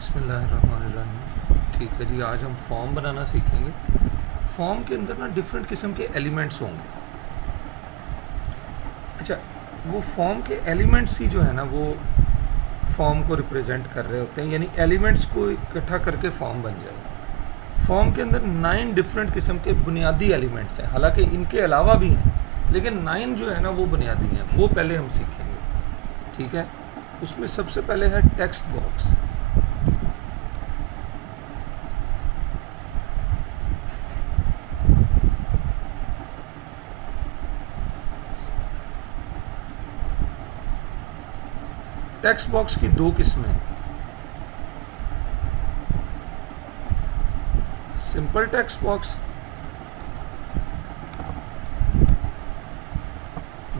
बिस्मिल्लाहिर्रहमानिर्रहीम। ठीक है जी, आज हम फॉर्म बनाना सीखेंगे। फॉर्म के अंदर ना डिफरेंट किस्म के एलिमेंट्स होंगे। अच्छा, वो फॉर्म के एलिमेंट्स ही जो है ना वो फॉर्म को रिप्रेजेंट कर रहे होते हैं, यानी एलिमेंट्स को इकट्ठा करके फॉर्म बन जाएगा। फॉर्म के अंदर 9 डिफरेंट किस्म के बुनियादी एलिमेंट्स हैं, हालांकि इनके अलावा भी हैं, लेकिन 9 जो है ना वो बुनियादी हैं, वो पहले हम सीखेंगे। ठीक है, उसमें सबसे पहले है टेक्स्ट बॉक्स। टेक्स्ट बॉक्स की 2 किस्में हैं, सिंपल टेक्स्ट बॉक्स,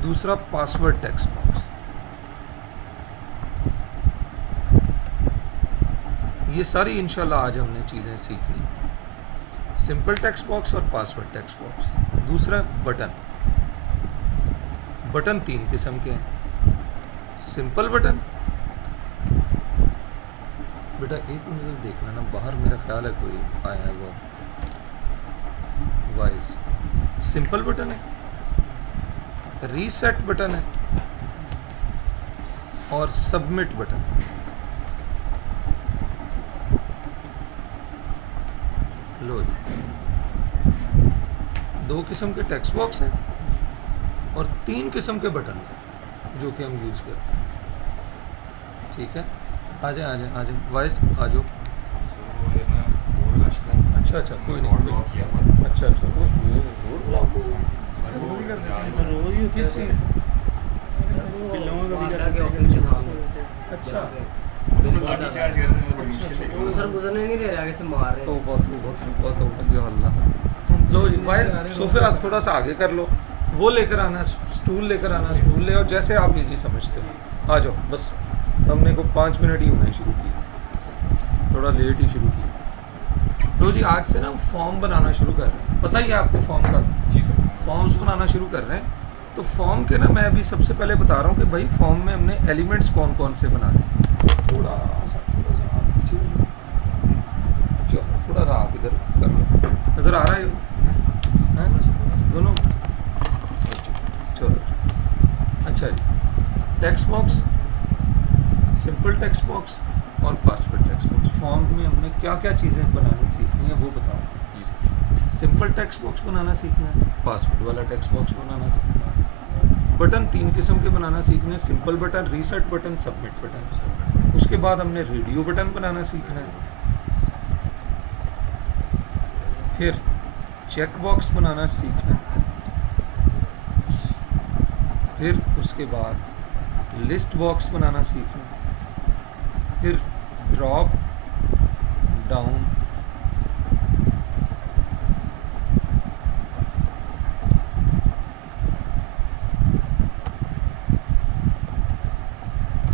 दूसरा पासवर्ड टेक्स्ट बॉक्स। ये सारी इंशाल्लाह आज हमने चीज़ें सीखनी है। सिंपल टेक्स्ट बॉक्स और पासवर्ड टेक्स्ट बॉक्स। दूसरा बटन। बटन 3 किस्म के हैं, सिंपल बटन। बेटा एक नज़र देखना ना, बाहर मेरा ख्याल है कोई आया है, वो वाइज। सिंपल बटन है, रीसेट बटन है और सबमिट बटन। लो जी, 2 किस्म के टेक्स्ट बॉक्स हैं और 3 किस्म के बटन हैं जो कि हम यूज़ करते हैं। ठीक है, आ जाए वाइज आ जाओ। अच्छा कोई नहीं, अच्छा किस चीज़? अच्छा सर गुजरने नहीं दे रहे, आगे से मार रहे। तो बहुत अल्लाह। लो जी वाइज, सोफे थोड़ा सा आगे कर लो, वो लेकर आना, स्टूल लेकर आना, स्टूल ले आओ, जैसे आप इजी समझते हो। आ जाओ, बस हमने को 5 मिनट ही हुए शुरू किया, थोड़ा लेट ही शुरू किया। लो जी, आज से ना फॉर्म बनाना शुरू कर रहे हैं। पता ही है आपको फॉर्म का? जी सर। फॉर्म्स बनाना शुरू कर रहे हैं, तो फॉर्म के ना मैं अभी सबसे पहले बता रहा हूँ कि भाई फॉर्म में हमने एलिमेंट्स कौन कौन से बनाने हैं। थोड़ा सा आप पीछे, चलो थोड़ा सा आप इधर कर लो, नज़र आ रहा है दोनों? चलो अच्छा जी, text box, simple text box और पासवर्ड टेक्स्ट बॉक्स। फॉर्म में हमने क्या क्या चीज़ें बनानी सीखनी है वो बताओ। सिंपल टेक्स्ट बॉक्स बनाना सीखना है, पासवर्ड वाला टेक्स्ट बॉक्स बनाना सीखना है, बटन 3 किस्म के बनाना सीखने, simple button, reset button, submit button. उसके बाद हमने रेडियो बटन बनाना सीखना है, फिर चेक बॉक्स बनाना सीखना है, फिर उसके बाद लिस्ट बॉक्स बनाना सीखना है, फिर ड्रॉप डाउन,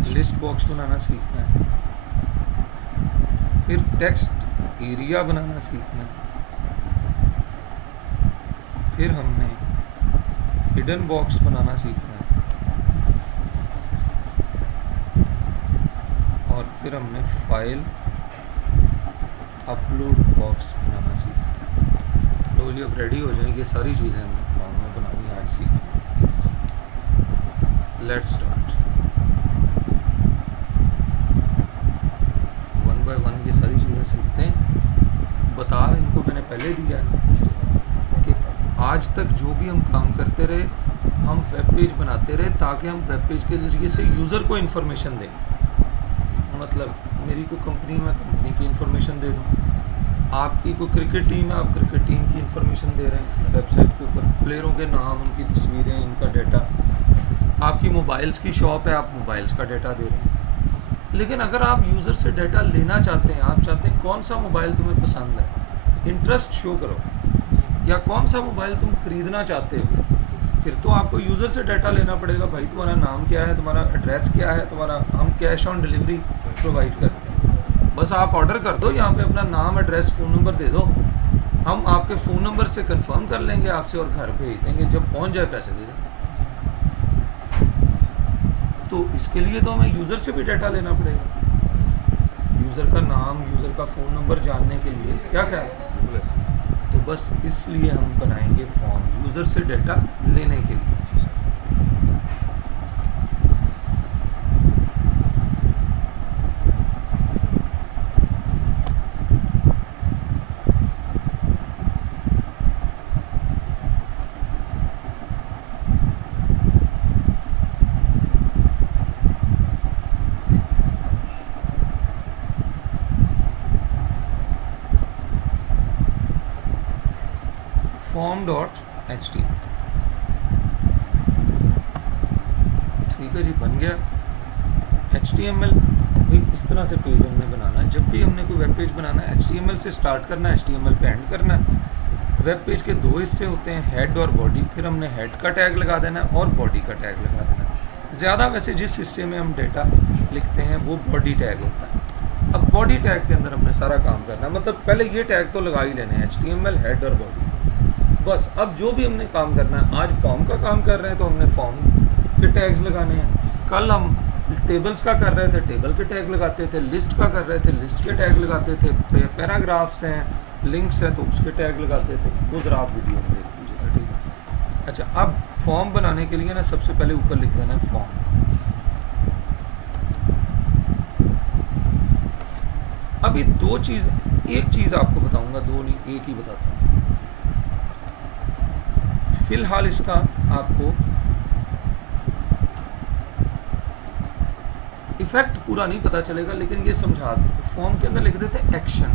लिस्ट बॉक्स बनाना सीखना है, फिर टेक्स्ट एरिया बनाना सीखना है, फिर हमने हिडन बॉक्स बनाना सीखना है, और फिर हमने फाइल अपलोड बॉक्स बनाना सीखा। लो जी, अब रेडी हो जाएंगे, सारी चीज़ें हमने फॉर्म में बनानी आज सीखी। Let's start. 1 बाय 1 ये सारी चीज़ें सीखते हैं। बता इनको मैंने पहले दिया है कि आज तक जो भी हम काम करते रहे, हम वेब पेज बनाते रहे ताकि हम वेब पेज के ज़रिए से यूज़र को इन्फॉर्मेशन दें। मतलब मेरी को कंपनी में कंपनी की इन्फॉर्मेशन दे दूँ, आपकी कोई क्रिकेट टीम है, आप क्रिकेट टीम की इन्फॉर्मेशन दे रहे हैं वेबसाइट के ऊपर, प्लेयरों के नाम, उनकी तस्वीरें, इनका डाटा। आपकी मोबाइल्स की शॉप है, आप मोबाइल्स का डाटा दे रहे हैं। लेकिन अगर आप यूज़र से डाटा लेना चाहते हैं, आप चाहते हैं कौन सा मोबाइल तुम्हें पसंद है, इंटरेस्ट शो करो, या कौन सा मोबाइल तुम ख़रीदना चाहते हो, फिर तो आपको यूज़र से डाटा लेना पड़ेगा। भाई तुम्हारा नाम क्या है, तुम्हारा एड्रेस क्या है, तुम्हारा, हम कैश ऑन डिलीवरी प्रोवाइड करते हैं। बस आप ऑर्डर कर दो, यहाँ पे अपना नाम, एड्रेस, फ़ोन नंबर दे दो, हम आपके फ़ोन नंबर से कंफर्म कर लेंगे आपसे और घर भेज देंगे, जब पहुँच जाए पैसे दे देंगे। तो इसके लिए तो हमें यूज़र से भी डाटा लेना पड़ेगा। यूज़र का नाम, यूज़र का फ़ोन नंबर जानने के लिए क्या क्या है, तो बस इसलिए हम बनाएंगे फॉर्म यूज़र से डाटा लेने के लिए। form.html, ठीक है जी, बन गया HTML। भाई इस तरह से पेज हमने बनाना है। जब भी हमने कोई वेब पेज बनाना है HTML से स्टार्ट करना है, HTML पे एंड करना है। वेब पेज के दो हिस्से होते हैं, हेड और बॉडी। फिर हमने हेड का टैग लगा देना है और बॉडी का टैग लगा देना है। ज़्यादा वैसे जिस हिस्से में हम डेटा लिखते हैं वो बॉडी टैग होता है। अब बॉडी टैग के अंदर हमने सारा काम करना है, मतलब पहले ये टैग तो लगा ही लेने हैं, HTML, हेड और बॉडी। बस अब जो भी हमने काम करना है, आज फॉर्म का काम कर रहे हैं तो हमने फॉर्म के टैग्स लगाने हैं। कल हम टेबल्स का कर रहे थे, टेबल के टैग लगाते थे। लिस्ट का कर रहे थे, लिस्ट के टैग लगाते थे। पैराग्राफ्स हैं, लिंक्स हैं, तो उसके टैग लगाते थे। वो ज़रा आप वीडियो में देख लीजिएगा, ठीक है। अच्छा, अब फॉर्म बनाने के लिए ना सबसे पहले ऊपर लिख देना है फॉर्म। अभी दो चीज़, एक चीज़ आपको बताऊंगा, दो नहीं एक ही बताता हूँ। फिलहाल इसका आपको इफेक्ट पूरा नहीं पता चलेगा, लेकिन ये समझा देते। फॉर्म के अंदर लिख देते एक्शन।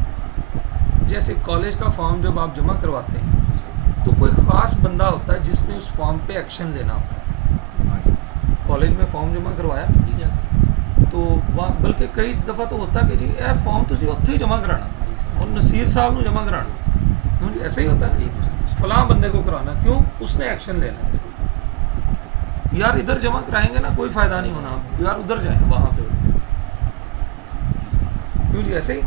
जैसे कॉलेज का फॉर्म जब आप जमा करवाते हैं तो कोई ख़ास बंदा होता है जिसने उस फॉर्म पे एक्शन लेना होता है। कॉलेज में फॉर्म जमा करवाया तो वहाँ बल्कि कई दफ़ा तो होता है कि जी यह फॉर्म तुझे उत्थे ही जमा कराना और नसीर साहब को जमा कराना, क्यों जी ऐसे ही होता है, फलां बंदे को कराना, क्यों, उसने एक्शन लेना है इसको। यार इधर जमा कराएंगे ना कोई फ़ायदा नहीं होना, यार उधर जाएं वहाँ पे, क्यों जी ऐसे ही।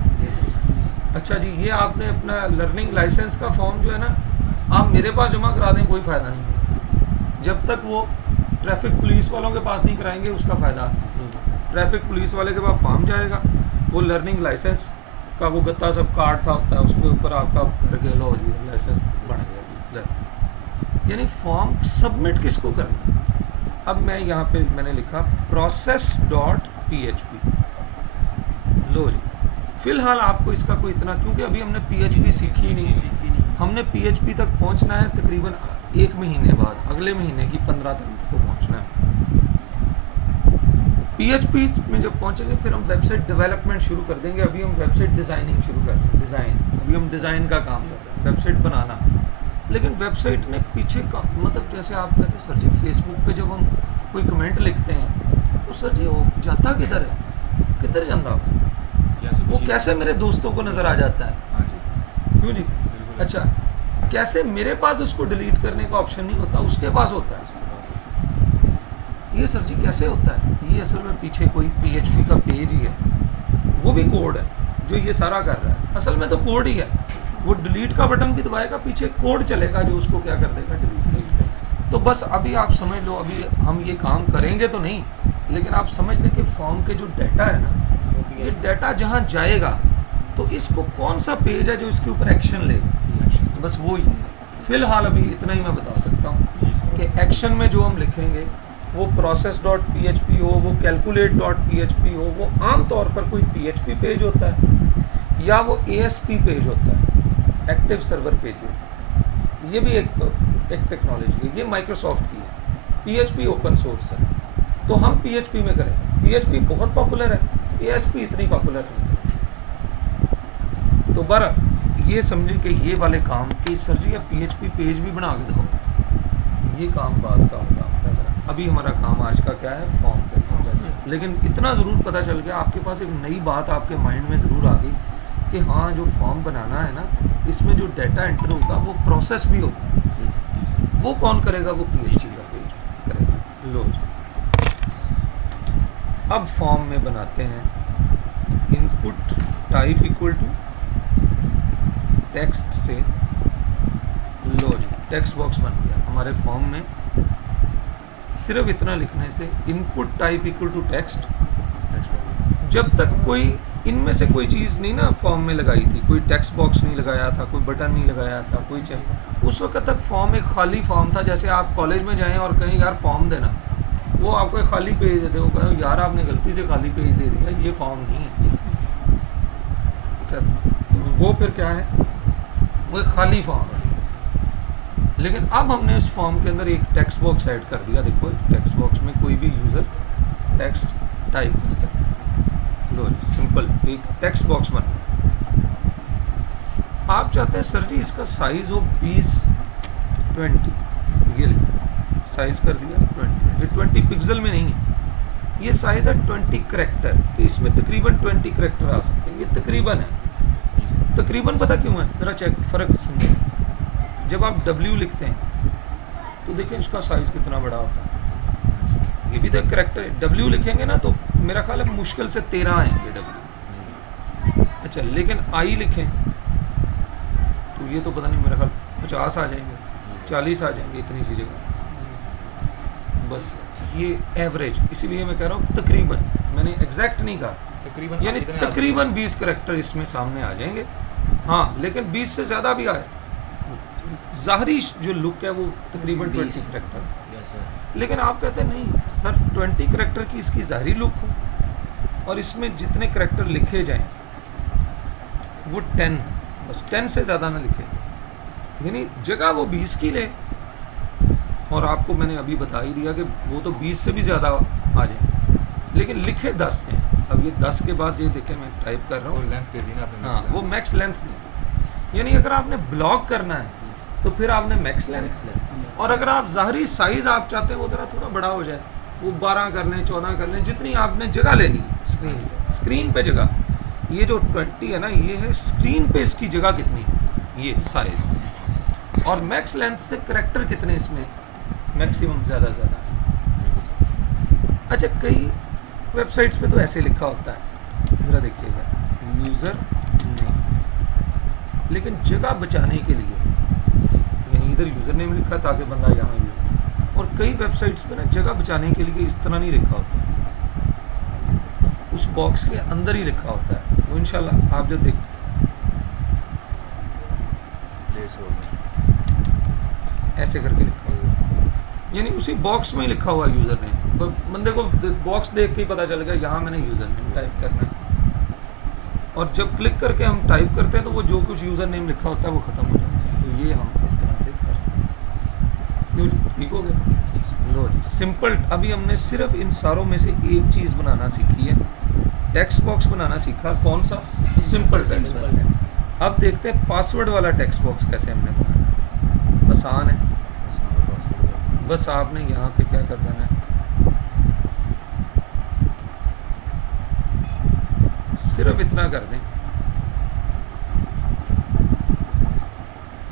अच्छा जी, ये आपने अपना लर्निंग लाइसेंस का फॉर्म जो है ना आप मेरे पास जमा करा दें, कोई फ़ायदा नहीं होगा। जब तक वो ट्रैफिक पुलिस वालों के पास नहीं कराएंगे उसका फ़ायदा। ट्रैफिक पुलिस वाले के पास फॉर्म जाएगा, वो लर्निंग लाइसेंस का वो गत्ता सब कार्ड सा होता है, उसके ऊपर आपका करके लो जी लाइसेंस बन गया जी। यानी फॉर्म सबमिट किसको करना है। अब मैं यहाँ पे मैंने लिखा process.php। लो जी, फिलहाल आपको इसका कोई इतना, क्योंकि अभी हमने PHP सीखी नहीं, हमने PHP तक पहुँचना है तकरीबन 1 महीने बाद, अगले महीने की 15 तारीख को पहुँचना है। PHP में जब पहुंचेंगे फिर हम वेबसाइट डेवलपमेंट शुरू कर देंगे। अभी हम वेबसाइट डिज़ाइनिंग शुरू कर रहे हैं, डिज़ाइन, अभी हम डिज़ाइन का काम कर रहे हैं, वेबसाइट बनाना। लेकिन वेबसाइट ने पीछे का मतलब, जैसे आप कहते हैं सर जी फेसबुक पे जब हम कोई कमेंट लिखते हैं तो सर जी वो जाता किधर है, किधर जाता वो कैसे मेरे दोस्तों को नज़र आ जाता है, क्यों जी। अच्छा, कैसे मेरे पास उसको डिलीट करने का ऑप्शन नहीं होता, उसके पास होता है। ये सर जी कैसे होता है, ये असल में पीछे कोई PHP का पेज ही है, वो भी कोड है जो ये सारा कर रहा है, असल में तो कोड ही है। वो डिलीट का बटन भी दबाएगा, पीछे कोड चलेगा जो उसको क्या कर देगा, डिलीट कर देगा। तो बस अभी आप समझ लो, अभी हम ये काम करेंगे तो नहीं, लेकिन आप समझ लें कि फॉर्म के जो डाटा है ना, ये डाटा जहाँ जाएगा तो इसको कौन सा पेज है जो इसके ऊपर एक्शन लेगा, बस वो ही है। फिलहाल अभी इतना ही मैं बता सकता हूँ कि एक्शन में जो हम लिखेंगे वो process.php हो, वो calculate.php हो, वो आमतौर पर कोई PHP पेज होता है या वो ASP पेज होता है, एक्टिव सर्वर पेजेस। ये भी एक टेक्नोलॉजी है, ये माइक्रोसॉफ्ट की है। PHP ओपन सोर्स है तो हम PHP में करेंगे। PHP बहुत पॉपुलर है, ASP इतनी पॉपुलर नहीं है। तो बहरहाल ये समझे कि ये वाले काम कि सर जी आप PHP पेज भी बना के दो, ये काम बाद का होगा। अभी हमारा काम आज का क्या है, फॉर्म पे। लेकिन इतना ज़रूर पता चल गया, आपके पास एक नई बात आपके माइंड में ज़रूर आ गई कि हाँ जो फॉर्म बनाना है ना, इसमें जो डाटा एंटर होगा वो प्रोसेस भी होगा। वो कौन करेगा, वो PHP का पेज करेगा। लो जी, अब फॉर्म में बनाते हैं input type equal to text से। लो जी, टेक्स्ट बॉक्स बन गया हमारे फॉर्म में। सिर्फ इतना लिखने से input type equal to text, जब तक कोई इनमें से कोई चीज़ नहीं ना फॉर्म में लगाई थी, कोई टेक्स्ट बॉक्स नहीं लगाया था, कोई बटन नहीं लगाया था, कोई उस वक्त तक फॉर्म एक खाली फॉर्म था। जैसे आप कॉलेज में जाएं और कहीं यार फॉर्म देना, वो आपको एक खाली पेज देते हो, कहो यार आपने गलती से खाली पेज दे दिया, ये फॉर्म नहीं है। तो वो फिर क्या है, वो एक खाली फॉर्म है। लेकिन अब हमने इस फॉर्म के अंदर एक टेक्स्ट बॉक्स ऐड कर दिया। देखो टेक्स्ट बॉक्स में कोई भी यूज़र टेक्स्ट टाइप कर सकता है। लो जी, सिंपल एक टेक्स्ट बॉक्स बन गया। आप चाहते हैं सर जी इसका साइज़ हो 20 तो ये ले साइज़ कर दिया 20। ये 20 पिक्सल में नहीं है, ये साइज़ है 20 करैक्टर। इसमें तकरीबन 20 करैक्टर आ सकते हैं। ये तकरीबन है, तकरीबन पता क्यों है, ज़रा चेक फ़र्क समझे। जब आप W लिखते हैं तो देखें उसका साइज़ कितना बड़ा होता है। ये भी तो एक करैक्टर है। W लिखेंगे ना तो मेरा ख्याल है मुश्किल से 13 आएंगे W। अच्छा, लेकिन I लिखें तो ये तो पता नहीं, मेरा ख्याल 50 आ जाएंगे, 40 आ जाएंगे, इतनी सी जगह। बस ये एवरेज, इसीलिए मैं कह रहा हूँ तकरीबन, मैंने एग्जैक्ट नहीं कहा, तकरीबन, यानी तकरीबन 20 करैक्टर इसमें सामने आ जाएंगे। हाँ, लेकिन 20 से ज़्यादा भी आए, ज़ाहरी जो लुक है वो तकरीबन 20 करैक्टर। लेकिन आप कहते हैं नहीं सर 20 करैक्टर की इसकी ज़ाहरी लुक हो और इसमें जितने करैक्टर लिखे जाएं वो 10, बस 10 से ज़्यादा ना लिखे, यानी जगह वो 20 की ले। और आपको मैंने अभी बता ही दिया कि वो तो 20 से भी ज़्यादा आ जाए, लेकिन लिखे 10 हैं। अब ये 10 के बाद ये देखें मैं टाइप कर रहा हूँ, लेंथ दे दी ना आपने। हाँ, वो मैक्स लेंथ दी। यानी अगर आपने ब्लॉक करना है तो फिर आपने मैक्स लेंथ, और अगर आप ज़ाहरी साइज़ आप चाहते हैं वो ज़रा थोड़ा बड़ा हो जाए, वो 12 कर लें, 14 कर लें, जितनी आपने जगह लेनी है स्क्रीन पे जगह। ये जो 20 है ना, ये है स्क्रीन पे इसकी जगह कितनी है, ये साइज़। और मैक्स लेंथ से करैक्टर कितने इसमें मैक्सिमम ज़्यादा ज़्यादा। अच्छा, कई वेबसाइट्स पे तो ऐसे लिखा होता है, ज़रा देखिएगा, यूज़र नेम, लेकिन जगह बचाने के लिए यानी इधर यूज़र नेम लिखा ताकि बंदा यहाँ यूज, और कई वेबसाइट्स पे ना जगह बचाने के लिए इस तरह नहीं लिखा होता, उस बॉक्स के अंदर ही लिखा होता है। वो इंशाल्लाह आप जो देख ऐसे करके लिखा हुआ, यानी उसी बॉक्स में ही लिखा हुआ यूज़र नेम। बंदे को बॉक्स देख के ही पता चल गया यहाँ मैंने यूज़र नेम टाइप करना है, और जब क्लिक करके हम टाइप करते हैं तो वो जो कुछ यूज़र नेम लिखा होता है वो ख़त्म हो जाता है। तो ये हम इस तरह से कर सकते हैं। क्यों जी, ठीक हो गया। लो जी, सिंपल। अभी हमने सिर्फ इन सारों में से एक चीज़ बनाना सीखी है, टेक्स्ट बॉक्स बनाना सीखा। कौन सा? Simple text. अब देखते हैं पासवर्ड वाला टेक्स्ट बॉक्स कैसे हमने बनाना। आसान है, बस आपने यहाँ पे क्या कर देना है, सिर्फ इतना कर दें,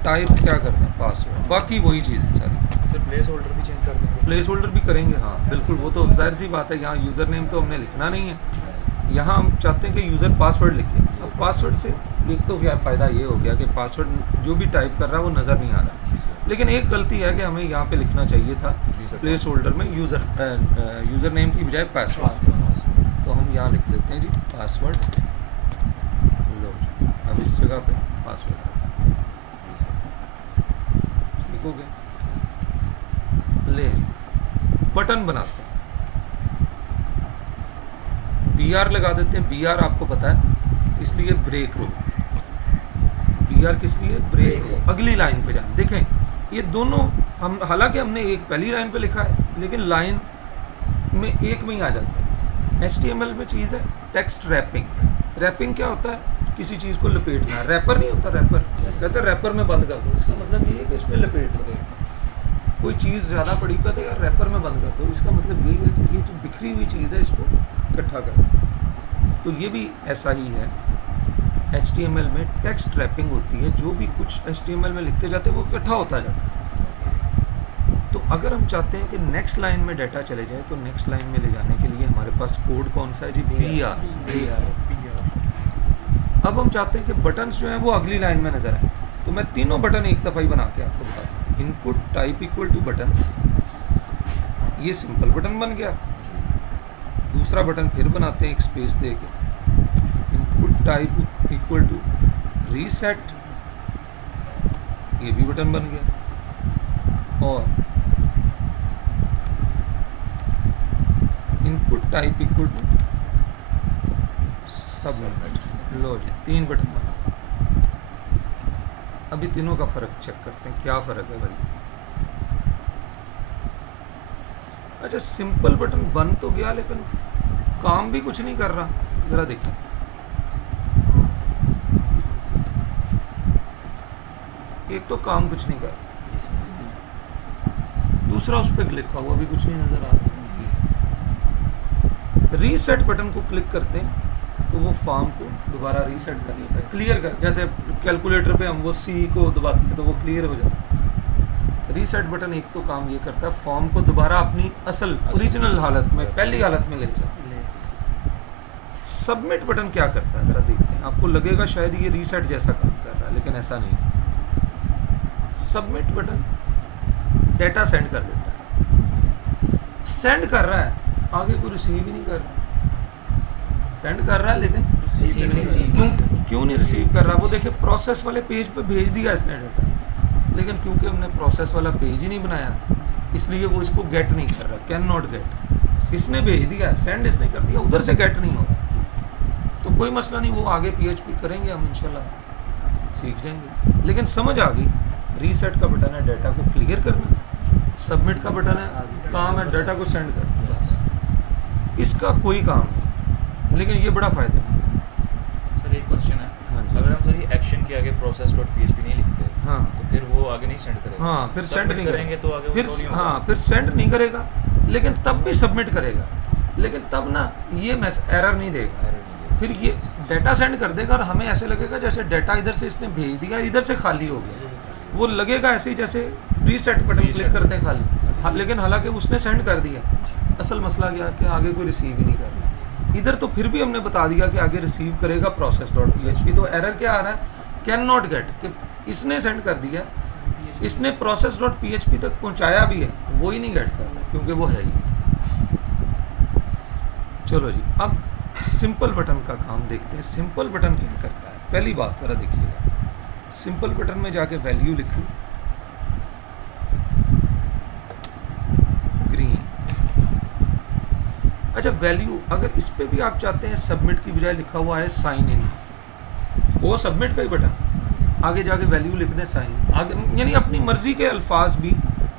टाइप क्या कर दें पासवर्ड, बाकी वही चीज़ है सारी। सर प्लेस होल्डर भी चेंज कर देंगे? प्लेस होल्डर भी करेंगे, हाँ बिल्कुल, वो तो जाहिर सी बात है। यहाँ यूज़र नेम तो हमने लिखना नहीं है, यहाँ हम चाहते हैं कि यूज़र पासवर्ड लिखे। अब पासवर्ड से एक तो फ़ायदा ये हो गया कि पासवर्ड जो भी टाइप कर रहा है वो नज़र नहीं आ रहा, लेकिन एक गलती है कि हमें यहाँ पे लिखना चाहिए था प्लेस होल्डर में यूज़र नेम की बजाय पासवर्ड। तो हम यहाँ लिख देते हैं जी पासवर्ड। लो अब इस जगह पे पासवर्ड ठीक हो गया। ले बटन बनाते हैं, BR लगा देते हैं। BR आपको पता है इसलिए ब्रेक रो, BR किस लिए? ब्रेक रो। अगली लाइन पे जाए, देखें ये दोनों हम, हालांकि हमने एक पहली लाइन पे लिखा है लेकिन लाइन में एक में ही आ जाता है। HTML में चीज़ है टेक्स्ट रैपिंग। रैपिंग क्या होता है? किसी चीज़ को लपेटना। रैपर नहीं होता, रैपर कहते हैं रैपर में बंद कर दो, इसका मतलब ये है कि इसमें लपेट दो। कोई चीज़ ज़्यादा पड़ी कहते हैं यार रैपर में बंद कर दो, इसका मतलब यही है कि ये जो बिखरी हुई चीज़ है इसको इकट्ठा कर। तो ये भी ऐसा ही है, HTML में टेक्स्ट रैपिंग होती है, जो भी कुछ HTML में लिखते जाते हैं वो इकट्ठा होता जाता है। तो अगर हम चाहते हैं कि नेक्स्ट लाइन में डाटा चले जाए तो नेक्स्ट लाइन में ले जाने के लिए हमारे पास कोड कौन सा है जी? BR। अब हम चाहते हैं कि बटन्स जो हैं वो अगली लाइन में नज़र आए, तो मैं तीनों बटन एक दफ़ा ही बना के आपको बताता हूँ। Input type equal to button, ये सिंपल बटन बन गया। दूसरा बटन फिर बनाते हैं एक स्पेस दे के, टाइप इक्वल टू रीसेट, ये भी बटन बन गया, और input type equal to submit. लो जी, 3 बटन बना। अभी तीनों का फर्क चेक करते हैं, क्या फर्क है भाई। अच्छा, सिंपल बटन बन तो गया लेकिन काम भी कुछ नहीं कर रहा, जरा देखें। एक तो काम कुछ नहीं कर रहा, दूसरा उस पर लिखा हुआ भी कुछ नहीं नजर आ रहा। रीसेट बटन को क्लिक करते हैं तो वो फॉर्म को दोबारा रीसेट कर लेता है, क्लियर कर, जैसे कैलकुलेटर पे हम वो सी को दबाते हैं तो वो क्लियर हो जाता है। रीसेट बटन एक तो काम ये करता है, फॉर्म को दोबारा अपनी असल ओरिजिनल हालत में, पहली हालत में ले जाता है। सबमिट बटन क्या करता है जरा देखते हैं। आपको लगेगा शायद ये रीसेट जैसा काम कर रहा है, लेकिन ऐसा नहीं। सबमिट बटन डेटा सेंड कर देता है, सेंड कर रहा है, आगे कोई रिसीव ही नहीं कर रहा। सेंड कर रहा है लेकिन क्यों नहीं रिसीव कर रहा। वो देखिए प्रोसेस वाले पेज पे भेज दिया इसने डेटा, लेकिन क्योंकि हमने प्रोसेस वाला पेज ही नहीं बनाया इसलिए वो इसको गेट नहीं कर रहा, कैन नॉट गेट। इसने भेज दिया, सेंड इसने कर दिया, उधर से गेट नहीं हो रहा। तो कोई मसला नहीं, वो आगे PHP करेंगे हम, इंशाल्लाह सीख जाएंगे। लेकिन समझ आ गई, रीसेट का बटन है डाटा को क्लियर करना, सबमिट का बटन है काम है डाटा को सेंड करना, इसका कोई काम नहीं, लेकिन ये बड़ा फायदेमंद है। सर एक क्वेश्चन है, हाँ जी। अगर हम सर ये एक्शन के आगे process.php नहीं लिखते, हाँ तो फिर वो आगे नहीं सेंड करेगा। हाँ, फिर सेंड नहीं करेंगे तो आगे वो फिर show नहीं होगा। हाँ, फिर सेंड नहीं करेगा, लेकिन तब भी सबमिट करेगा, लेकिन तब ना ये एरर नहीं देगा। फिर ये डाटा सेंड कर देगा और हमें ऐसे लगेगा जैसे डाटा इधर से इसने भेज दिया, इधर से खाली हो गया। वो लगेगा ऐसे ही जैसे रीसेट बटन क्लिक करते हैं खाली, लेकिन हालांकि उसने सेंड कर दिया। असल मसला क्या है कि आगे कोई रिसीव ही नहीं कर रहा। इधर तो फिर भी हमने बता दिया कि आगे रिसीव करेगा process.php, तो एरर क्या आ रहा है, कैन नॉट गेट, कि इसने सेंड कर दिया, इसने process.php तक पहुंचाया भी है, वो ही नहीं गेट कर रहा क्योंकि वो है ही नहीं। चलो जी, अब सिंपल बटन का काम देखते हैं। सिंपल बटन क्या करता है, पहली बात जरा देखिएगा। सिंपल बटन में जाके वैल्यू लिखूं, ग्रीन। अच्छा, वैल्यू अगर इस पे भी आप चाहते हैं, सबमिट की बजाय लिखा हुआ है साइन इन, वो सबमिट का ही बटन, आगे जाके वैल्यू लिख दें साइन इन, आगे यानी अपनी मर्जी के अल्फाज भी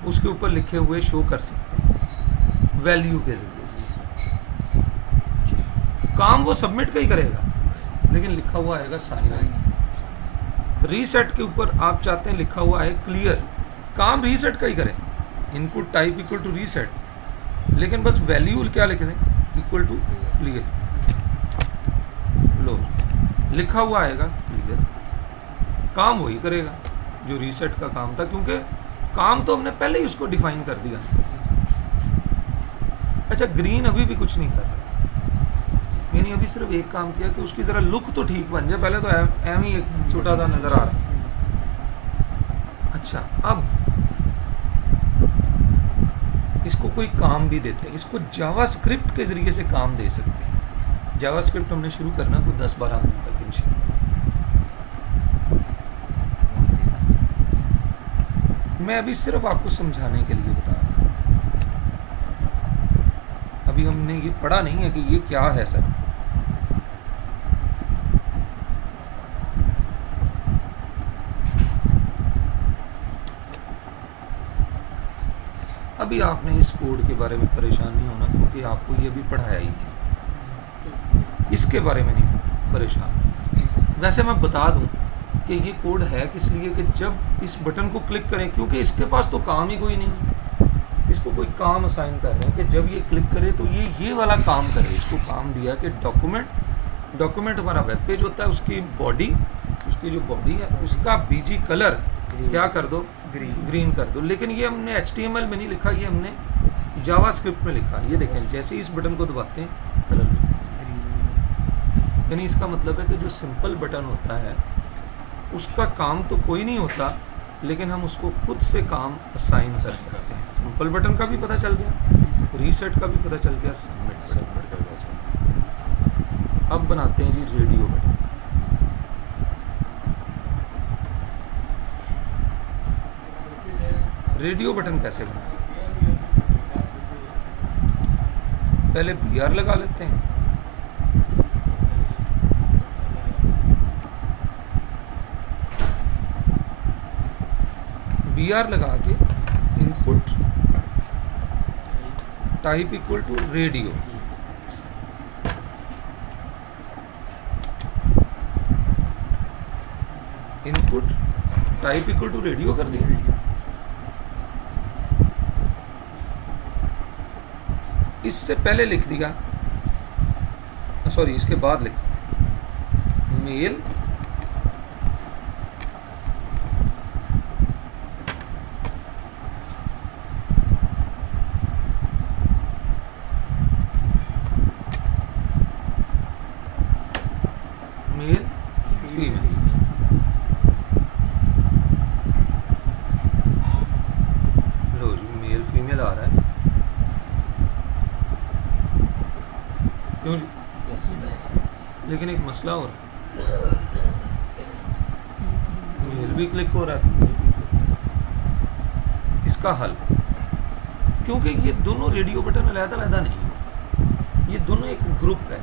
उसके ऊपर लिखे हुए शो कर सकते हैं वैल्यू के जरिए से। काम वो सबमिट का ही करेगा, लेकिन लिखा हुआ आएगा साइन इन। रीसेट के ऊपर आप चाहते हैं, लिखा हुआ है क्लियर, काम रीसेट का ही करें, input type equal to reset, लेकिन बस वैल्यू क्या लिख दें, इक्वल टू क्लियर। लो, लिखा हुआ आएगा क्लियर, काम वही करेगा जो रीसेट का काम था, क्योंकि काम तो हमने पहले ही उसको डिफाइन कर दिया। अच्छा, ग्रीन अभी भी कुछ नहीं कर रहा, यानी अभी सिर्फ एक काम किया कि उसकी ज़रा लुक तो ठीक बन जाए, पहले तो एम ही एक छोटा सा नज़र आ रहा है। अच्छा, अब इसको कोई काम भी देते हैं, इसको जावास्क्रिप्ट के ज़रिए से काम दे सकते हैं। जावास्क्रिप्ट हमने शुरू करना कोई 10-12 मिनट तक इंशाल्लाह। मैं अभी सिर्फ आपको समझाने के लिए बता रहा हूँ, अभी हमने ये पढ़ा नहीं है कि ये क्या है सर। अभी आपने इस कोड के बारे में परेशान नहीं होना, क्योंकि आपको ये भी पढ़ाया ही है, इसके बारे में नहीं परेशान। वैसे मैं बता दूं कि ये कोड है किस लिए, कि जब इस बटन को क्लिक करें, क्योंकि इसके पास तो काम ही कोई नहीं, इसको कोई काम असाइन कर रहे हैं कि जब ये क्लिक करे तो ये वाला काम करे। इसको काम दिया कि डॉक्यूमेंट हमारा वेब पेज होता है, उसकी बॉडी, उसकी जो बॉडी है उसका बीजी कलर क्या कर दो, ग्रीन कर दो। लेकिन ये हमने HTML में नहीं लिखा, ये हमने जावास्क्रिप्ट में लिखा। ये देखें, जैसे ही इस बटन को दबाते हैं कलर ग्रीन, यानी इसका मतलब है कि जो सिंपल बटन होता है उसका काम तो कोई नहीं होता, लेकिन हम उसको खुद से काम असाइन कर सकते हैं। सिंपल बटन का भी पता चल गया, रीसेट का भी पता चल गया, सबमिट बटन। अब बनाते हैं जी रेडियो बटन। रेडियो बटन कैसे बनाना, पहले BR लगा लेते हैं। BR लगा के input type equal to radio, input type equal to radio कर दिया। इससे पहले लिख दिया, सॉरी इसके बाद लिखो मेल मेल फीमेल। लो जी मेल फीमेल आ रहा है, क्यों जी? लेकिन एक मसला हो रहा है, मेल भी क्लिक हो रहा है, फीमेल भी क्लिक हो रहा है। इसका हल, क्योंकि ये दोनों रेडियो बटन अलग-अलग नहीं है, ये दोनों एक ग्रुप है,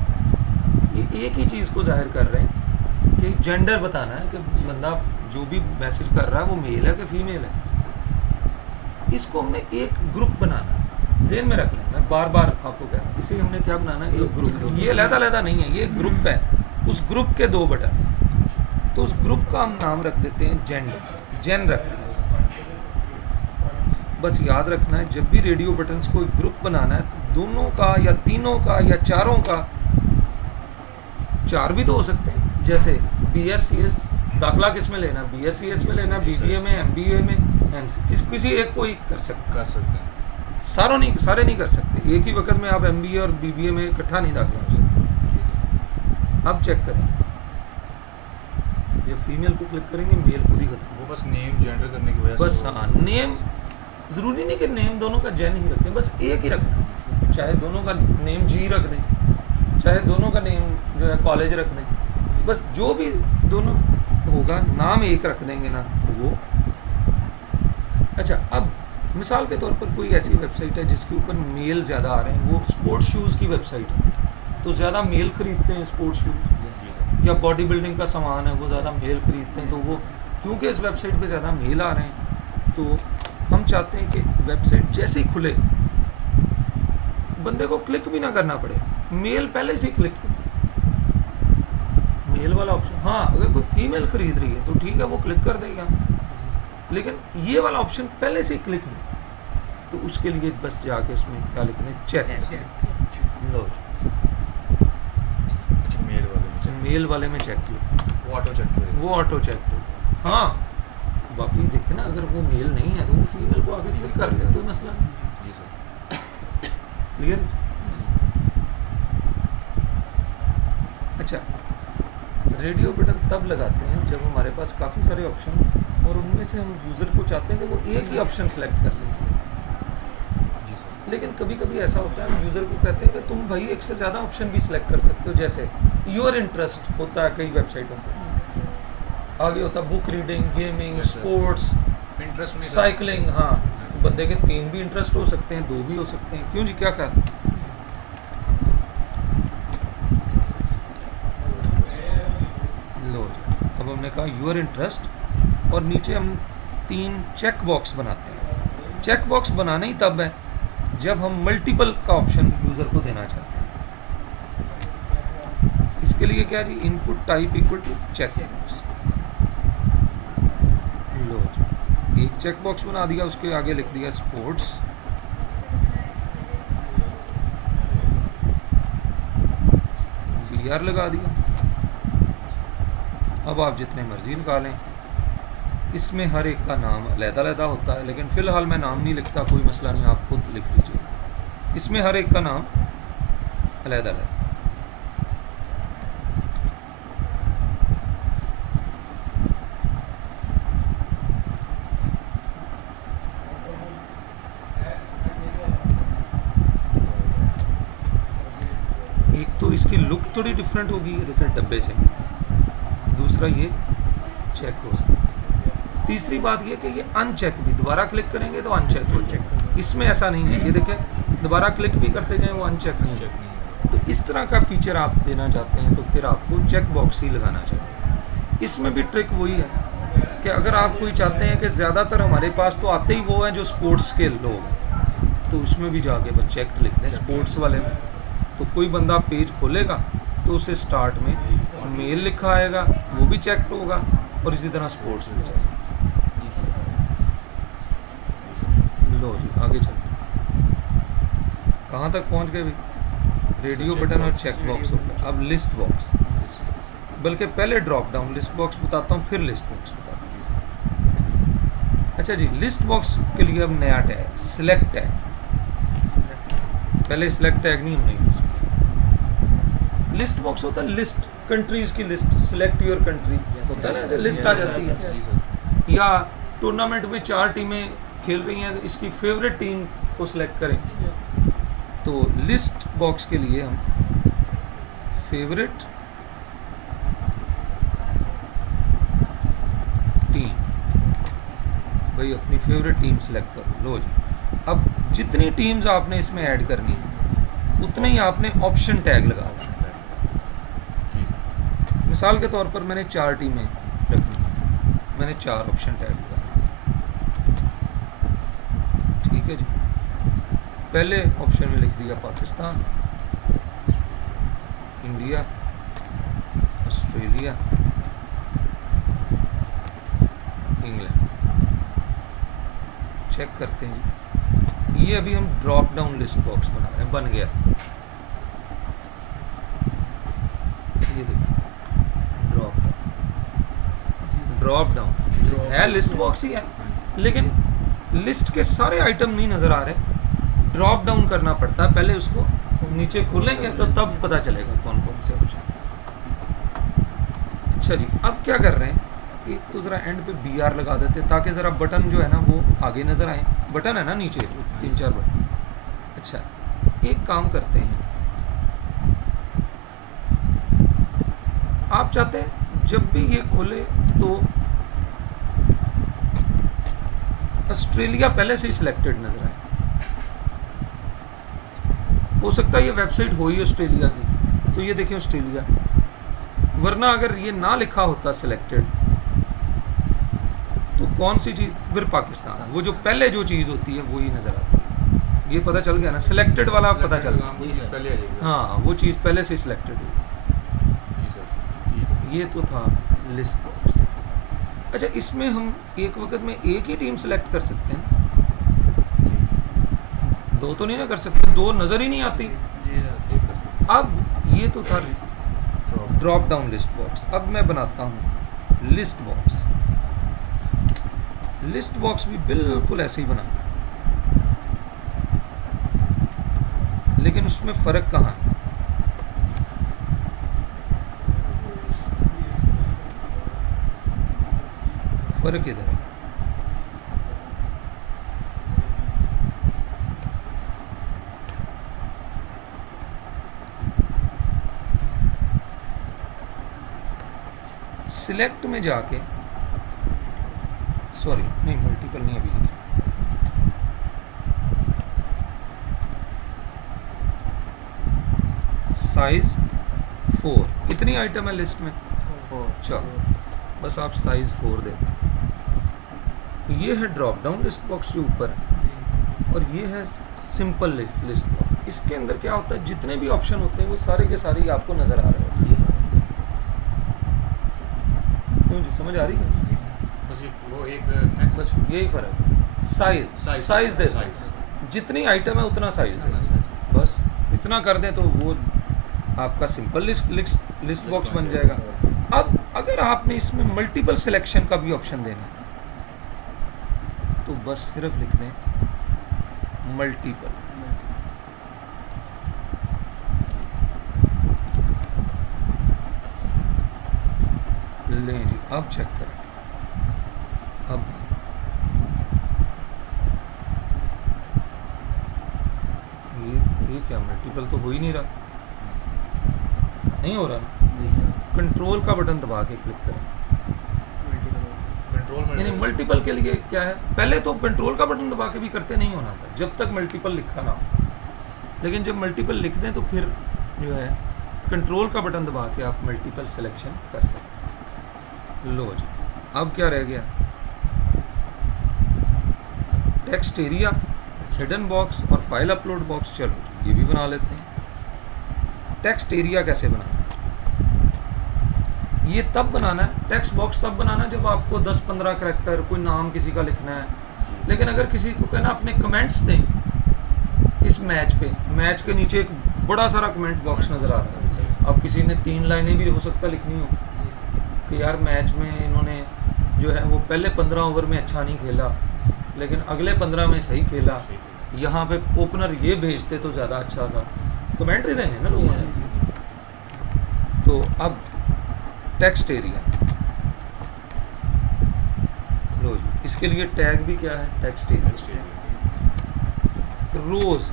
ये एक ही चीज़ को जाहिर कर रहे हैं कि जेंडर बताना है कि बंदा जो भी मैसेज कर रहा है वो मेल है कि फीमेल है। इसको हमने एक ग्रुप बनाना है, ज़हन में रख लें, मैं बार बार आपको कह रहा हूँ, इसे हमने क्या बनाना है, एक ग्रुप। ये अलग-अलग नहीं है, ये एक ग्रुप है, उस ग्रुप के 2 बटन, तो उस ग्रुप का हम नाम रख देते हैं जेंडर, जेन रख देते हैं। बस याद रखना है जब भी रेडियो बटन्स को एक ग्रुप बनाना है तो दोनों का या तीनों का या चारों का, 4 भी तो हो सकते हैं, जैसे BScs दाखला किस में लेना, BScs में लेना, BBA में, MBA में, MC, किसी एक को ही कर सकते हैं, सारे नहीं कर सकते। एक ही वक्त में आप MBA और BBA में इकट्ठा नहीं दाखला हो सकता। अब चेक करें, जब फीमेल को क्लिक करेंगे मेल खुद ही खत्म, वो बस नेम जेंडर करने की वजह बस से। हाँ, नेम ज़रूरी नहीं कि नेम दोनों का जेन ही रखें, बस एक ही रखना, चाहे दोनों का नेम जी रख दें, चाहे दोनों का नेम जो है कॉलेज रख दें, बस जो भी दोनों होगा नाम एक रख देंगे ना तो वो। अच्छा, अब मिसाल के तौर पर कोई ऐसी वेबसाइट है जिसके ऊपर मेल ज़्यादा आ रहे हैं, वो स्पोर्ट्स शूज़ की वेबसाइट है, तो ज़्यादा मेल ख़रीदते हैं स्पोर्ट्स शूज़, या बॉडी बिल्डिंग का सामान है वो ज़्यादा मेल ख़रीदते हैं, तो वो क्योंकि इस वेबसाइट पे ज़्यादा मेल आ रहे हैं तो हम चाहते हैं कि वेबसाइट जैसे ही खुले बंदे को क्लिक भी ना करना पड़े, मेल पहले से क्लिक, मेल वाला ऑप्शन। हाँ, अगर कोई फीमेल खरीद रही है तो ठीक है, वो क्लिक कर देगा, लेकिन ये वाला ऑप्शन पहले से क्लिक नहीं, तो उसके लिए बस जाके उसमें क्या लिखना है, चेक। लो मेल वाले में चेक किया, वो ऑटो चेक करेगा, वो ऑटो चेक हो। हाँ, बाकी देखे ना, अगर वो मेल नहीं है तो वो फीमेल को आगे क्लिक कर ले, कोई मसला नहीं। जी सर, क्लियर। अच्छा, रेडियो बटन तब लगाते हैं जब हमारे पास काफ़ी सारे ऑप्शन और उनमें से हम यूज़र को चाहते हैं कि वो एक ही ऑप्शन सेलेक्ट कर सकें। जी सर, लेकिन कभी कभी ऐसा होता है, हम यूज़र को कहते हैं कि तुम भाई एक से ज़्यादा ऑप्शन भी सिलेक्ट कर सकते हो, जैसे योर इंटरेस्ट होता है कई वेबसाइटों पर, आगे होता है book reading, gaming, sports, interest cycling. हाँ, बंदे के 3 भी इंटरेस्ट हो सकते हैं, 2 भी हो सकते हैं, क्यों जी, क्या ख्याल? लो जी, अब हमने कहा योर इंटरेस्ट और नीचे हम 3 चेक बॉक्स बनाते हैं। चेक बॉक्स बनाना ही तब है जब हम मल्टीपल का ऑप्शन यूज़र को देना चाहते हैं। इसके लिए क्या जी, input type equal to check box. लो जी, एक चेक बॉक्स बना दिया, उसके आगे लिख दिया स्पोर्ट्स, BR लगा दिया। अब आप जितने मर्जी निकालें, इसमें हर एक का नाम अलग-अलग होता है, लेकिन फ़िलहाल मैं नाम नहीं लिखता, कोई मसला नहीं, आप खुद लिख लीजिए। इसमें हर एक का नाम अलग-अलग। एक तो इसकी लुक थोड़ी डिफरेंट होगी, ये देखिए डब्बे से, दूसरा ये चेक हो सकता है, तीसरी बात ये कि ये अनचेक भी, दोबारा क्लिक करेंगे तो अनचेक हो जाएगा। इसमें ऐसा नहीं है, ये देखें दोबारा क्लिक भी करते जाएं वो अनचेक नहीं है। तो इस तरह का फीचर आप देना चाहते हैं तो फिर आपको चेक बॉक्स ही लगाना चाहिए। इसमें भी ट्रिक वही है कि अगर आप कोई चाहते हैं कि ज़्यादातर हमारे पास तो आते ही वो हैं जो स्पोर्ट्स के लोग हैं, तो उसमें भी जाके बस चेक लिख दें स्पोर्ट्स वाले में। तो कोई बंदा पेज खोलेगा तो उसे स्टार्ट में मेल लिखा आएगा, वो भी चेक होगा, और इसी तरह स्पोर्ट्स में जाएगा। लो जी आगे चलते कहाँ तक पहुँच गए भाई? रेडियो बटन और चेक बॉक्स हो गया। अब लिस्ट बॉक्स, बल्कि पहले ड्रॉप डाउन लिस्ट बॉक्स बताता हूँ, फिर लिस्ट बॉक्स बताता हूँ। अच्छा जी, लिस्ट बॉक्स के लिए अब नया टैग सिलेक्ट टैग, पहले सिलेक्ट टैग नहीं हमने यूज किया। लिस्ट बॉक्स होता है लिस्ट, कंट्रीज की लिस्ट, सिलेक्ट योर कंट्री होता है ना, ऐसे लिस्ट आ जाती है। या टूर्नामेंट में 4 टीमें खेल रही हैं, इसकी फेवरेट टीम को सिलेक्ट करें। तो लिस्ट बॉक्स के लिए हम फेवरेट टीम, भाई अपनी फेवरेट टीम सेलेक्ट करो। लो जी, अब जितनी टीम्स आपने इसमें ऐड करनी है उतने ही आपने ऑप्शन टैग लगा देना। मिसाल के तौर पर मैंने 4 टीमें रखनी है, मैंने 4 ऑप्शन टैग लगा, ठीक है जी। पहले ऑप्शन में लिख दिया Pakistan, India, Australia, England. Check करते हैं जी, ये अभी हम ड्रॉप डाउन लिस्ट बॉक्स बना रहे हैं, बन गया। ये देखिए ड्रॉप डाउन है, लिस्ट बॉक्स ही है, लेकिन लिस्ट के सारे आइटम नहीं नजर आ रहे, ड्रॉप डाउन करना पड़ता है। पहले उसको नीचे खोलेंगे तो तब पता चलेगा कौन कौन से ऑप्शन। अच्छा जी, अब क्या कर रहे हैं, एक तो ज़रा एंड पे BR लगा देते हैं ताकि ज़रा बटन जो है ना वो आगे नज़र आए। बटन है ना नीचे 3-4 बटन। अच्छा, एक काम करते हैं, आप चाहते हैं जब भी ये खोले तो ऑस्ट्रेलिया पहले से ही सिलेक्टेड नजर आए। हो सकता है ये वेबसाइट हो ही ऑस्ट्रेलिया की, तो ये देखें ऑस्ट्रेलिया, वरना अगर ये ना लिखा होता सिलेक्टेड तो कौन सी चीज़, फिर पाकिस्तान, वो जो पहले जो चीज़ होती है वही नज़र आती है। ये पता चल गया ना, सिलेक्टेड वाला पता चल गया, हाँ वो चीज़ पहले से सिलेक्टेड हुई। ये तो था लिस्ट बॉक्स। अच्छा, इसमें हम एक वक्त में एक ही टीम सेलेक्ट कर सकते हैं, 2 तो नहीं ना कर सकते, 2 नज़र ही नहीं आती। अब ये तो था ड्रॉप डाउन लिस्ट बॉक्स। अब मैं बनाता हूँ लिस्ट बॉक्स। लिस्ट बॉक्स भी बिल्कुल ऐसे ही बनाता है, लेकिन उसमें फ़र्क कहाँ है? फ़र्क इधर है। सिलेक्ट में जाके, सॉरी नहीं, मल्टीपल नहीं अभी लिखा, साइज 4। कितनी आइटम है लिस्ट में? 4। बस आप साइज 4 दे दें। ये है ड्रॉप डाउन लिस्ट बॉक्स जो ऊपर है, और ये है सिंपल लिस्ट बॉक्स। इसके अंदर क्या होता है, जितने भी ऑप्शन होते हैं वो सारे के सारे आपको नजर आ रहे होते हैं। क्यों जी, समझ आ रही है? वो एक बस यही फर्क है। साइज दे, जितनी आइटम है उतना साइज दे, बस इतना कर दें तो वो आपका सिंपल लिस्ट बॉक्स बन जाएगा। अब अगर आपने इसमें मल्टीपल सिलेक्शन का भी ऑप्शन देना है तो बस सिर्फ लिख दें मल्टीपल। लें जी, अब चेक करें। अब ये क्या मल्टीपल तो हो ही नहीं रहा, नहीं हो रहा ना। कंट्रोल का बटन दबा के क्लिक करें, कंट्रोल में यानी मल्टीपल के लिए क्या है, पहले तो कंट्रोल का बटन दबा के भी करते नहीं होना था जब तक मल्टीपल लिखा ना हो, लेकिन जब मल्टीपल लिख दें तो फिर जो है कंट्रोल का बटन दबा के आप मल्टीपल सिलेक्शन कर सकते हैं। लो जी, अब क्या रह गया, टेक्स्ट एरिया, हिडन बॉक्स और फाइल अपलोड बॉक्स। चलो जी ये भी बना लेते हैं। टेक्स्ट एरिया कैसे बनाना है, ये तब बनाना है, टेक्स्ट बॉक्स तब बनाना है जब आपको 10-15 करैक्टर कोई नाम किसी का लिखना है। लेकिन अगर किसी को कहना अपने कमेंट्स दें इस मैच पे, मैच के नीचे एक बड़ा सारा कमेंट बॉक्स नज़र आ रहा है, अब किसी ने 3 लाइनें भी हो सकता लिखनी हो कि यार मैच में इन्होंने जो है वो पहले 15 ओवर में अच्छा नहीं खेला लेकिन अगले 15 में सही खेला, यहाँ पे ओपनर ये भेजते तो ज़्यादा अच्छा था, कमेंट ही देंगे ना लोगों ने। तो अब टेक्स्ट एरिया, लो जी, इसके लिए टैग भी क्या है, टेक्स्ट एरिया। रोज़,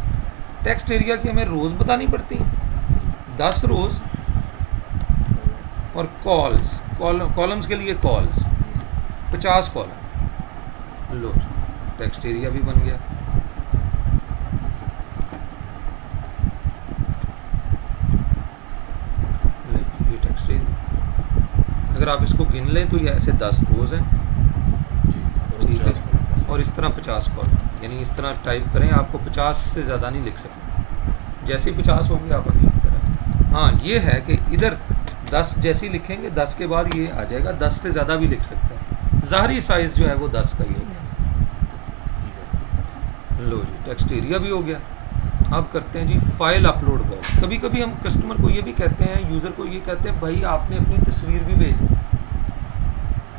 टेक्स्ट एरिया की हमें रोज़ बतानी पड़ती हैं, 10 रोज़, और कॉल्स, कॉलम्स के लिए कॉल्स 50 कॉलम। लो जी, टेक्स्ट एरिया भी बन गया। ये टेक्स्ट एरिया, अगर आप इसको गिन लें तो ये ऐसे 10 रोज़ हैं, ठीक है, और इस तरह 50 कॉलम, यानी इस तरह टाइप करें, आपको 50 से ज़्यादा नहीं लिख सकते, जैसे ही 50 होंगे आप अगले करें। हाँ ये है कि इधर 10 जैसे ही लिखेंगे 10 के बाद ये आ जाएगा, 10 से ज़्यादा भी लिख सकते हैं, ज़ाहरी साइज़ जो है वो 10 का ही होगा। लो जी, टेक्स्ट एरिया भी हो गया। अब करते हैं जी फाइल अपलोड बॉक्स। कभी कभी हम कस्टमर को ये भी कहते हैं, यूज़र को ये कहते हैं, भाई आपने अपनी तस्वीर भी भेजनी,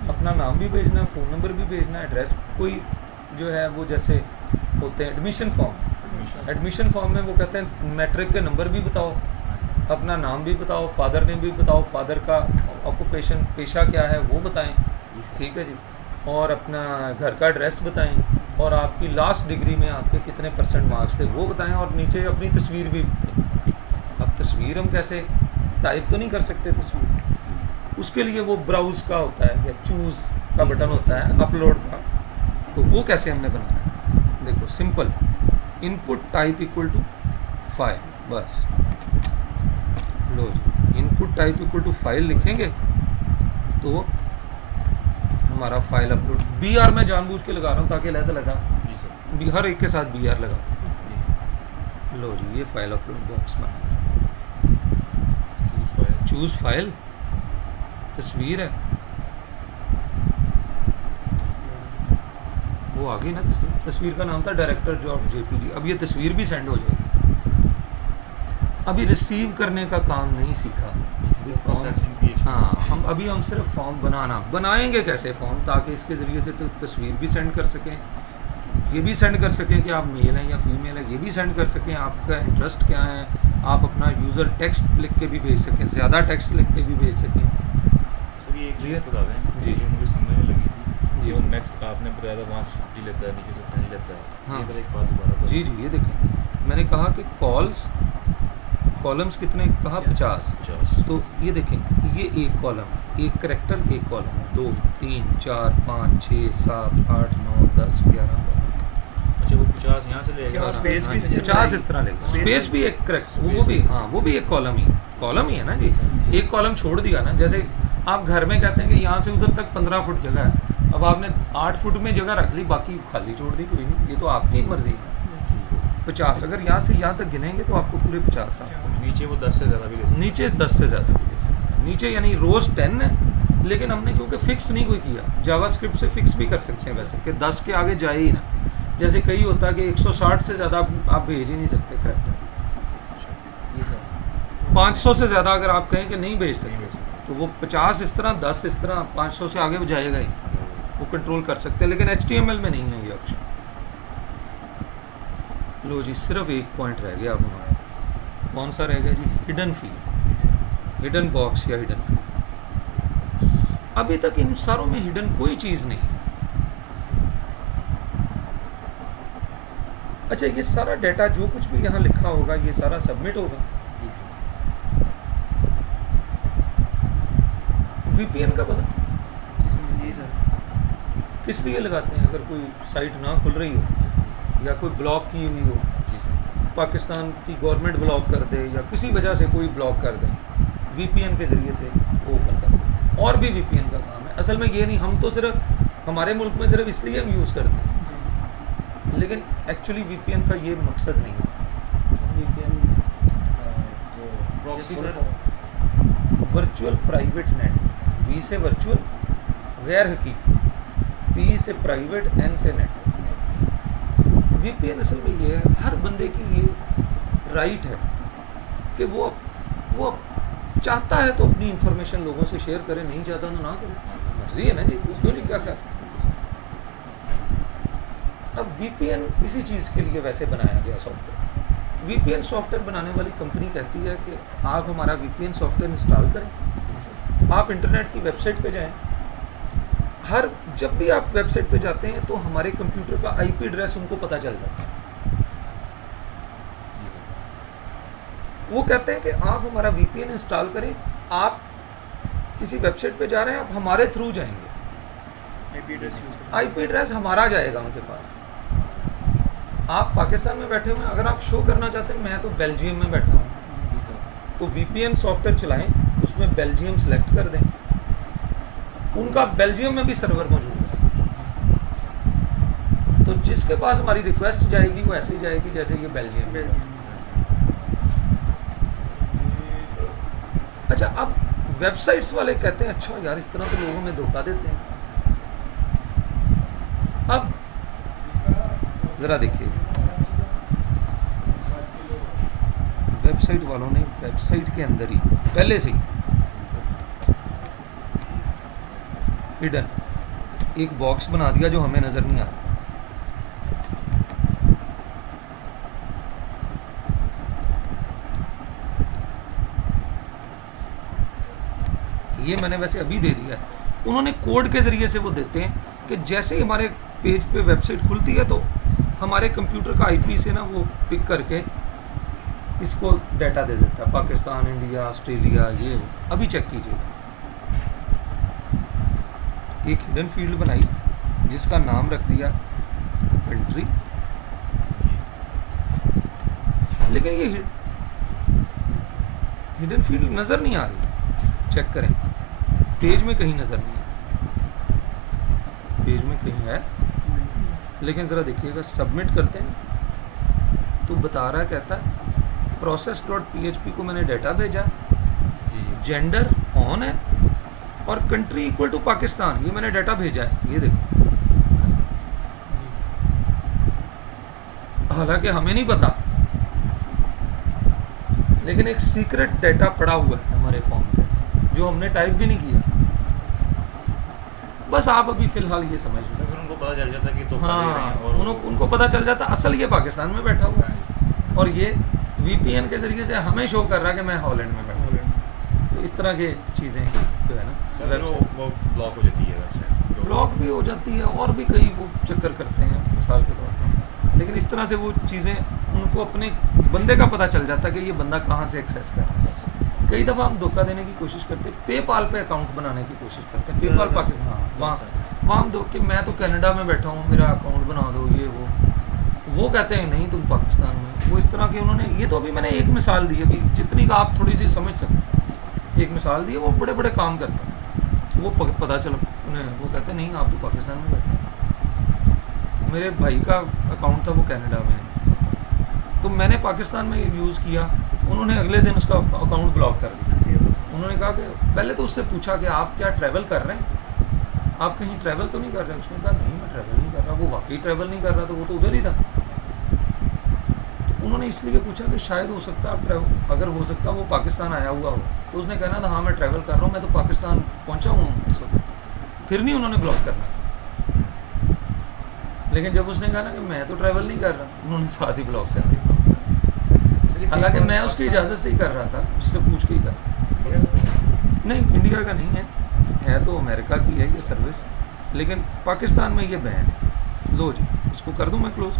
अपना नाम भी भेजना है, फ़ोन नंबर भी भेजना है, एड्रेस, कोई जो है वो जैसे होते हैं एडमिशन फॉर्म, एडमिशन फॉर्म में वो कहते हैं मैट्रिक के नंबर भी बताओ, अपना नाम भी बताओ, फादर नेम भी बताओ, फादर का ऑक्यूपेशन पेशा क्या है वो बताएं, ठीक है जी, और अपना घर का एड्रेस बताएं, और आपकी लास्ट डिग्री में आपके कितने % मार्क्स थे वो बताएं, और नीचे अपनी तस्वीर भी। अब तस्वीर हम कैसे, टाइप तो नहीं कर सकते तस्वीर, उसके लिए वो ब्राउज़ का होता है या चूज़ का बटन होता है अपलोड का, तो वो कैसे हमने बनाना है, देखो simple, input type equal to file, बस। लो जी, input type equal to file लिखेंगे तो हमारा फाइल अपलोड, BR मैं जानबूझ के लगा रहा हूँ ताकि अलग लगा, हर एक के साथ BR लगा। लो जी, ये फाइल अपलोड बॉक्स बना, चूज़ फाइल, तस्वीर है वो आ गई ना, तस्वीर का नाम था director.jpg। अब ये तस्वीर भी सेंड हो जाएगी। अभी रिसीव करने का काम नहीं सीखा, हाँ हम सिर्फ फॉर्म बनाएंगे कैसे फॉर्म, ताकि इसके ज़रिए से तो तस्वीर भी सेंड कर सकें, ये भी सेंड कर सकें कि आप मेल हैं या फीमेल है, ये भी सेंड कर सकें आपका इंटरेस्ट क्या है, आप अपना यूज़र टेक्स्ट लिख के भी भेज सकें, ज़्यादा टेक्स्ट लिख के भी भेज सकें। सर ये एक चीज़ बता दें जी, जो मुझे समझ में लगी थी जी, जो नेक्स्ट आपने बताया था वहाँ 50 लेता है, नीचे से 10 लेता है, हाँ। ये एक बात दोबारा जी जी, ये देखें, मैंने कहा कि कॉलम्स कितने कहा, 50। तो ये देखें, ये एक कॉलम है, एक करैक्टर एक कॉलम है, 2 3 4 5 6 7 8 9 10 11 12। अच्छा वो 50 यहाँ से लेगा, स्पेस भी 50 इस तरह लेगा, स्पेस भी एक करेक्ट, वो भी, हाँ वो भी एक कॉलम ही है ना जी, एक कॉलम छोड़ दिया ना, जैसे आप घर में कहते हैं कि यहाँ से उधर तक 15 फुट जगह है, अब आपने 8 फुट में जगह रख ली, बाकी खाली छोड़ दी, कोई नहीं, ये तो आपकी मर्जी है। 50 अगर यहाँ से यहाँ तक गिनेंगे तो आपको पूरे 50 आपको, नीचे वो 10 से ज़्यादा भी ले सकते हैं, नीचे 10 से ज़्यादा भी ले सकते हैं, नीचे यानी रोज़ 10 है, लेकिन हमने क्योंकि फिक्स नहीं कोई किया, जावास्क्रिप्ट से फिक्स भी कर सकते हैं वैसे कि 10 के आगे जाए ही ना, जैसे कई होता है कि 160 से ज़्यादा आप भेज ही नहीं सकते करैक्टर, 500 से ज़्यादा अगर आप कहें कि नहीं भेज सकते तो वो 50 इस तरह, 10 इस तरह, 500 से आगे जाएगा ही, वो कंट्रोल कर सकते हैं, लेकिन HTML में नहीं है ये ऑप्शन। लो जी, सिर्फ एक पॉइंट रह गया अब हमारा, कौन सा रह गया जी, हिडन फील्ड, हिडन बॉक्स या हिडन फील्ड। अभी तक इन सारों में हिडन कोई चीज़ नहीं है। अच्छा, ये सारा डाटा जो कुछ भी यहाँ लिखा होगा ये सारा सबमिट होगा, VPN का पता, किस लिए लगाते हैं? अगर कोई साइट ना खुल रही हो या कोई ब्लॉक की हुई हो, जी सर। पाकिस्तान की गवर्नमेंट ब्लॉक कर दे या किसी वजह से कोई ब्लॉक कर दे, वीपीएन के ज़रिए से वो ओपन कर दे। और भी वीपीएन का काम है, असल में ये नहीं, हम तो सिर्फ हमारे मुल्क में सिर्फ इसलिए हम यूज़ करते हैं, लेकिन एक्चुअली वीपीएन का ये मकसद नहीं है। Proxy sir. Virtual private net, V से वर्चुअल, गैर हकीकी, पी से प्राइवेट, एन से नेट। वीपीएन असल में ये है, हर बंदे की ये राइट है कि वो चाहता है तो अपनी इंफॉर्मेशन लोगों से शेयर करे, नहीं चाहता तो ना करे, मर्जी है ना जी, क्यों नहीं क्या कर। अब वीपीएन इसी चीज़ के लिए वैसे बनाया गया सॉफ्टवेयर। वीपीएन सॉफ्टवेयर बनाने वाली कंपनी कहती है कि आप हमारा वीपीएन सॉफ्टवेयर इंस्टॉल करें, आप इंटरनेट की वेबसाइट पे जाएं, जब भी आप वेबसाइट पे जाते हैं तो हमारे कंप्यूटर का आईपी एड्रेस उनको पता चल जाता है। वो कहते हैं कि आप हमारा वीपीएन इंस्टॉल करें, आप किसी वेबसाइट पे जा रहे हैं, आप हमारे थ्रू जाएंगे, आईपी एड्रेस हमारा जाएगा उनके पास। आप पाकिस्तान में बैठे हुए हैं, अगर आप शो करना चाहते हैं मैं तो बेल्जियम में बैठा हूँ, तो वीपीएन सॉफ्टवेयर चलाएं, उसमें बेल्जियम सेलेक्ट कर दें, उनका बेल्जियम में भी सर्वर मौजूद है, तो जिसके पास हमारी रिक्वेस्ट जाएगी वो ऐसे ही जाएगी जैसे ये बेल्जियम में। अच्छा, अब वेबसाइट्स वाले कहते हैं अच्छा यार इस तरह तो लोगों में धोखा देते हैं। अब जरा देखिए, वेबसाइट वालों ने वेबसाइट के अंदर ही पहले से ही हिडन एक बॉक्स बना दिया जो हमें नजर नहीं आ रहा। ये मैंने वैसे अभी दे दिया है, उन्होंने कोड के ज़रिए से वो देते हैं कि जैसे ही हमारे पेज पे वेबसाइट खुलती है तो हमारे कंप्यूटर का आईपी से ना वो पिक करके इसको डाटा दे देता है, पाकिस्तान, इंडिया, ऑस्ट्रेलिया, ये वो। अभी चेक कीजिएगा, एक हिडन फील्ड बनाई जिसका नाम रख दिया कंट्री, लेकिन ये हिडन फील्ड नज़र नहीं आ रही। चेक करें, पेज में कहीं नज़र नहीं आ रही, पेज में कहीं है, लेकिन ज़रा देखिएगा सबमिट करते हैं तो बता रहा है, कहता है process.php को मैंने डाटा भेजा, जेंडर ऑन है और कंट्री इक्वल टू पाकिस्तान, ये मैंने डाटा भेजा है, ये देखो। हालांकि हमें नहीं पता, लेकिन एक सीक्रेट डाटा पड़ा हुआ है हमारे फॉर्म पे जो हमने टाइप भी नहीं किया। बस आप अभी फिलहाल ये समझ लो, फिर उनको पता चल जाता कि तो हाँ, उनको पता चल जाता असल ये पाकिस्तान में बैठा हुआ है और ये वीपीएन के जरिए से हमें शो कर रहा है कि मैं हॉलैंड में बैठा हूँ। तो इस तरह की चीज़ें जो है ना वो ब्लॉक हो जाती है वेबसाइट, ब्लॉक भी हो जाती है और भी कई वो चक्कर करते हैं मिसाल के तौर पर, लेकिन इस तरह से वो चीज़ें उनको अपने बंदे का पता चल जाता है कि ये बंदा कहाँ से एक्सेस कर रहा है। कई दफ़ा हम धोखा देने की कोशिश करते हैं, पेपाल पे अकाउंट बनाने की कोशिश करते हैं, पेपाल पाकिस्तान, वहाँ हम दो कि मैं तो कनाडा में बैठा हूँ, मेरा अकाउंट बना दो, ये वो कहते हैं नहीं तुम पाकिस्तान में। वो इस तरह के उन्होंने, ये तो अभी मैंने एक मिसाल दी अभी, जितनी का आप थोड़ी सी समझ सकें, एक मिसाल दी है। वो बड़े बड़े काम करते हैं, वो पता चला उन्हें, वो कहते हैं नहीं आप तो पाकिस्तान में बैठे हैं। मेरे भाई का अकाउंट था वो कनाडा में है, तो मैंने पाकिस्तान में यूज़ किया, उन्होंने अगले दिन उसका अकाउंट ब्लॉक कर दिया। उन्होंने कहा कि पहले तो उससे पूछा कि आप क्या ट्रैवल कर रहे हैं, आप कहीं ट्रैवल तो नहीं कर रहे हैं? उसने कहा नहीं मैं ट्रैवल नहीं कर रहा। वो वाकई ट्रैवल नहीं कर रहा, तो वो तो उधर ही था। तो उन्होंने इसलिए पूछा कि शायद हो सकता आप ट्रैवल, अगर हो सकता वो पाकिस्तान आया हुआ हो, तो उसने कहना था हाँ मैं ट्रैवल कर रहा हूँ, मैं तो पाकिस्तान पहुँचा हुआ हूँ इस वक्त, फिर नहीं उन्होंने ब्लॉक करना। लेकिन जब उसने कहा ना कि मैं तो ट्रैवल नहीं कर रहा, उन्होंने साथ ही ब्लॉक कर दिया। हालांकि मैं उसकी इजाज़त से ही कर रहा था, उससे पूछ के ही कर। नहीं, इंडिया का नहीं है तो अमेरिका की है ये सर्विस, लेकिन पाकिस्तान में ये बैन है। लो जी, इसको कर दूं मैं क्लोज।